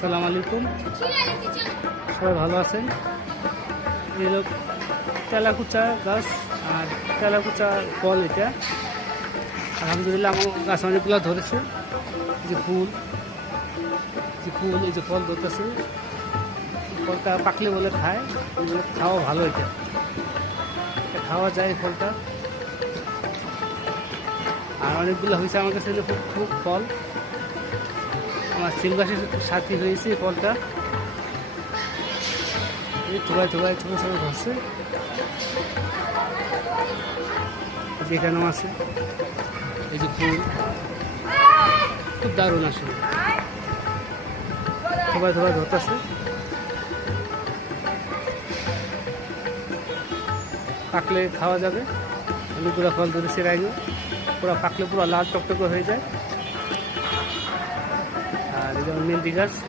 আসসালামু আলাইকুম, সবাই ভালো আছেন। এই হলো তেলাকুচা গাছ আর তেলাকুচা ফল। এটা আলহামদুলিল্লাহ আমার গাছ অনেকগুলো ধরেছে। যে ফুল এই যে ফল ধরতেছে, ফলটা পাকলে বলে খায়, খাওয়া ভালো। এটা খাওয়া যায় ফলটা। আর অনেকগুলো হয়েছে আমার কাছে খুব ফল। আমার সিম গাছের সাথী হয়েছে এই ফলটা। এই থোড়ায় ছোটো ছোটো ধরছে, যেখানেও আছে। এই যে ফুল খুব দারুণ আসলে, থোড়ায় ধরতেছে। পাকলে খাওয়া যাবে। অনেকগুলো ফল ধরেছে রাইনো, পুরো পাকলে পুরো লাল টকটকে হয়ে যায়। আর এই যেমন মেহেন্দি গাছ।